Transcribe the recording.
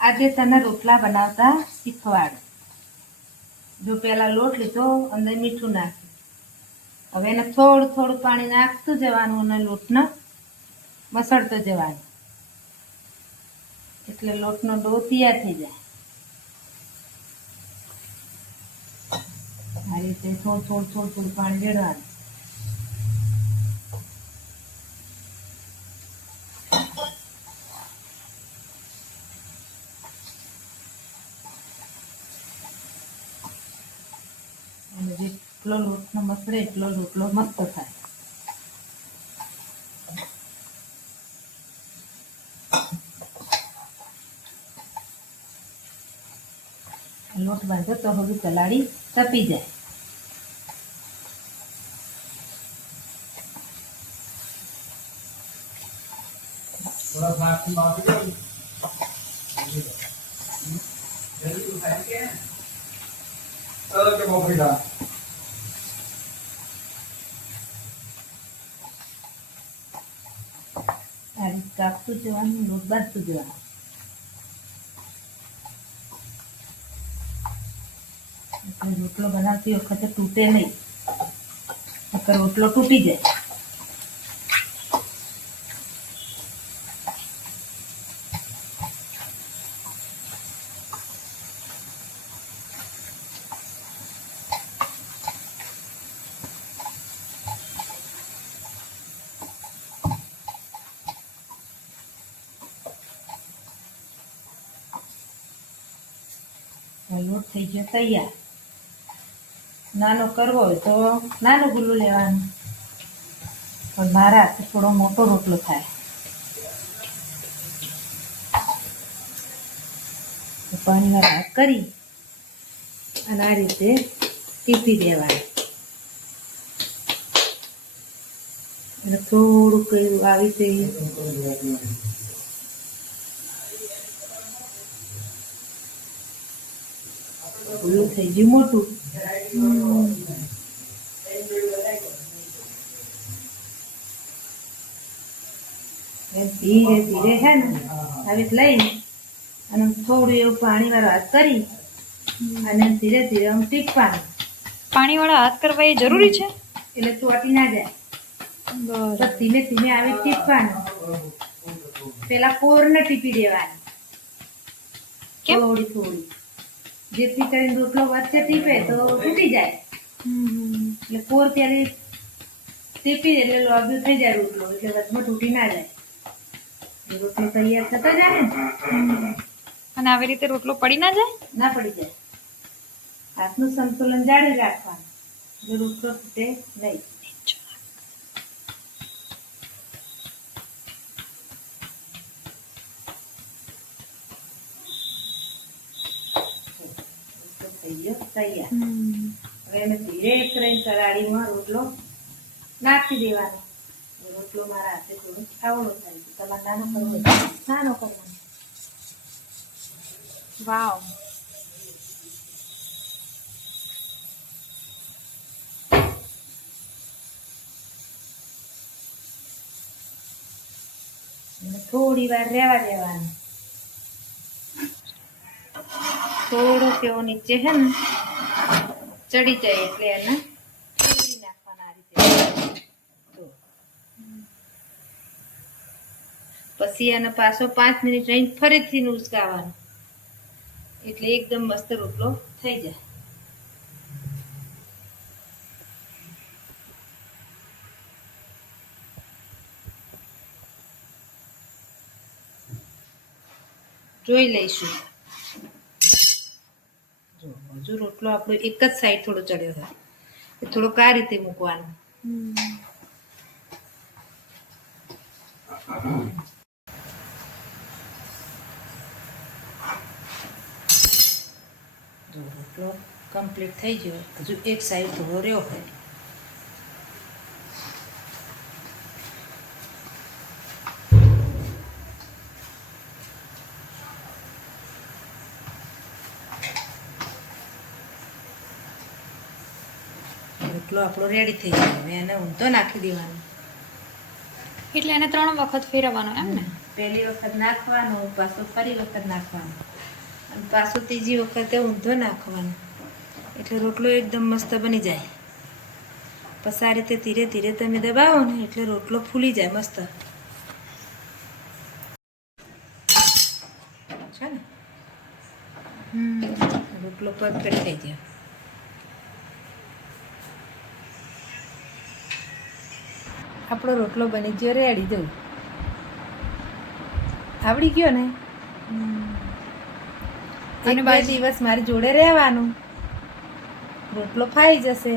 આજે તને રોટલા બનાવતા શીખવાડ. જો પેલા લોટ લીધો, અંદર મીઠું નાખ્યું હવે એને થોડું થોડું પાણી નાખતું જવાનું અને લોટને મસળતો જવાનું. એટલે લોટનો ડો તૈયાર થઈ જાય. આ રીતે થોડું થોડું થોડું થોડું પાણી રેડવાનું. જેટલો લોટનો મસળે એટલો રોટલો મસ્ત થાય. લોટ બાંધો તો હવે ચલાડી તપી જાય. થોડા પ્લાસ્ટિક આપી દો ચલો કે? મોકલી આ કાપતું જવાનું લોટ એટલે રોટલો બનાવતી વખતે તૂટે નહીં. નકર રોટલો તૂટી જાય. લોટ થઈ ગયો તૈયાર. નાનો કરવો હોય તો નાનું ગુલ્લું લેવાનું. પણ મારા થોડો મોટો રોટલો થાય. પાણીમાં ભાગ કરી અને આ રીતે ટીપી દેવાનું. અને થોડુંક એવું આવી રીતે ગુલ્લું થઈ ગયું મોટું. ધીરે ધીરે છે ને આવી લઈને અને થોડું એવું પાણીમાં હાથ કરી અને ધીરે ધીરે આમ ટીપવાનું. પાણીવાળા હાથ કરવા એ જરૂરી છે? એટલે ચોટી ના જાય. તો ધીમે ધીમે આવી ટીપવાનું. પેલા કોરને ટીપી દેવાની? થોડી થોડી. જેથી કરીને રોટલો વચ્ચે ટીપે તો તૂટી જાય. એટલે કોર ત્યારે ટીપી એટલે લોબ્યું થઈ જાય રોટલો એટલે વચમાં તૂટી ના જાય. રોટલો તૈયાર થતો જાય ને. અને આવી રીતે રોટલો પડી ના જાય? ના પડી જાય. હાથનું સંતુલન જાળવી રાખવાનું. જો રોટલો તૂટે નહીં. થઈ ગયો તૈયાર હવે એને ધીરે કરીને કરાડીમાં રોટલો નાખી દેવાનો. રોટલો મારા હાથે થોડો ખાવડો થાય છે. તમારે નાનો કરવો નાનો કરવાનો વાવ. થોડી વાર રહેવા દેવાનું. થોડો કેવો નીચે છે ને, ચડી જાય એટલે એને પછી એને પાછો પાંચ મિનિટ રહીને ફરીથી ઉસકાવાનો એટલે એકદમ મસ્ત રોટલો થઈ જાય. જોઈ લઈશું. જો રોટલો આપણો એક જ સાઈડ થોડો ચડ્યો હોય. એ થોડોક આ રીતે મૂકવાનો? રોટલો કમ્પ્લીટ થઈ ગયો. હજુ એક સાઈડ થોડો રહ્યો હોય. રોટલો આપણો રેડી થઈ ગયો. હવે એને ઊંધો નાખી દેવાનો. એટલે એને ત્રણ વખત ફેરવવાનો એમ ને? પહેલી વખત નાખવાનું પાછું ફરી વખત નાખવાનું. અને પાછું ત્રીજી વખતે ઊંધો નાખવાનું. એટલે રોટલો એકદમ મસ્ત બની જાય. પછી આ રીતે ધીરે ધીરે તમે દબાવો ને એટલે રોટલો ફૂલી જાય મસ્ત. છે ને? રોટલો પરફેક્ટ થઈ જાય આપણો રોટલો બની ગયો રેડી દઉં આવડી ગયો ને? એક બે દિવસ મારી જોડે રહેવાનું. રોટલો ફાઈ જશે.